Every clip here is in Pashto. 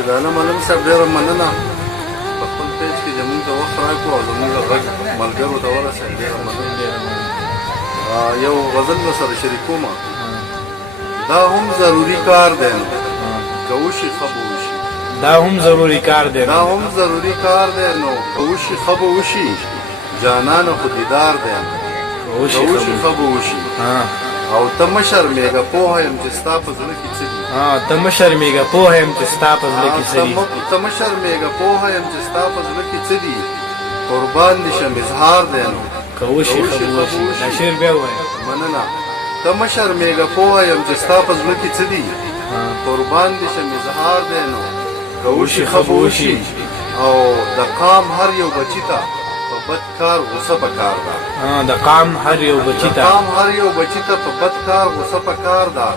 راشد عالم علم صاحب ډېره مننه په خپل پیج کې زموږ ته وخت راکړو او زموږ غږ ملګرو ته ورسېد. ډېره مننه. یو غزل به سره شریکوم. دا هم ضروري کار دی نو که وشي ښه به وشي. دا هم ضروري کار دی. دا هم ضروري کار دی نو که وشي ښه به وشي. جانانه خو دیدار دی نو که وشي ښه به وشي. او ته مه شرمېږه پوهه یم چې ستا په زړه کې څه دي. ته مه شرمېږه پوهه یم چې ستا په زړه کې څه دي. ته مه شرمېږه پوهه یم چې ستا په زړه کې څه دي. قربان دي شم اظهار دی نو که وشي ښه به وشي. دا شعر بیا ووایه. مننه. ته مه شرمېږه پوهه یم چې ستا په زړه کې څه دي. قربان دي شم اظهار دی نو که وشي ښه به وشي. او د قام هر یو بچي ته په بد کار غصه پکار ده. د قام هر یو بچي ته قام هر یو بچي ته په بد کار غصه پکار ده.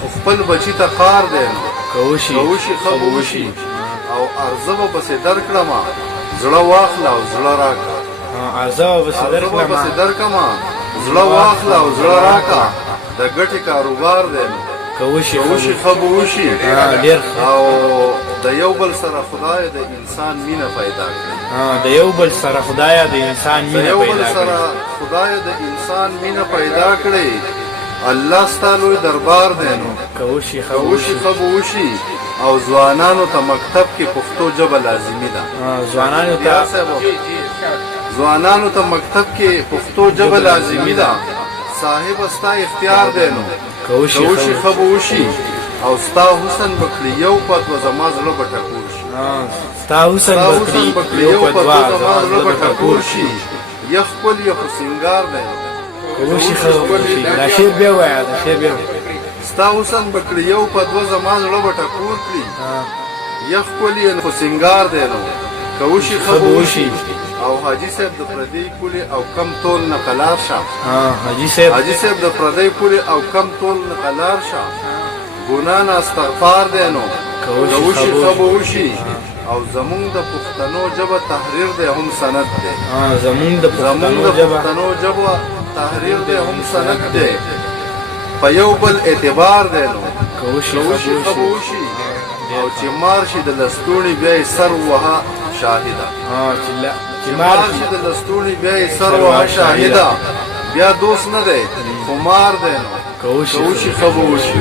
خو خپل بچي ته قار دی نو که وشي ښه به وشي. او عرضه به پسې درکړمه زړه واخله او زړه راکړه. عرضه به پسې درکړمه زړه واخله او زړه راکړه. د ګټې کاروبار دی نو که وشي ښه به وشي. ډېر او د یو بل سره خدای د انسان مینه پیدا کړي. د یو بل سره خدای د انسان مینه پیدا کړي. الله ستا لوی دربار دی نو که وشي ښه به وشي. او ځوانانو ته مکتب کې پښتو ژبه لازمي ده. ځوانانو ته مکتب کې پښتو ژبه لازمي ده. صاحب ستا اختیار دی نو که وشي ښه به وشي. او ستا حسن بکړي یو پد و زما زړه به ټکور شي. ستا حسن بکړي یو پد و زما زړه به ټکور شي. یخ کل یخ سنگار دی که وشي ښه به وشي. دا شعر بیا ووایه. دا شعر بیا ووایه. ستا حسن بکړي یو پد و زما زړه به ټکور کړي. یخ کل یخ سنگار دی نو که وشي ښه به وشي. او حاجی صاحب د پردی پولې او کم تول نه قلار شه. حاجی صاحب د پردی پولې او کم تول نه قلار شه. ګناه نه استغفار دی نو که وشي ښه به وشي. او زمونږ د پښتنو ژبه تحریر دی هم سند دی. زمونږ د پښتنو ژبه تحریر دی هم سند دی. په یو بل اعتبار دی نو که وشي ښه به وشي. او چې مار شي د لستوڼي بیا یې سر وهه شاهده. چې مار شي د لستوڼي بیا یې سر وهه شاهده. بیا دوست نه دی خو مار دی نو که وشي ښه به وشي.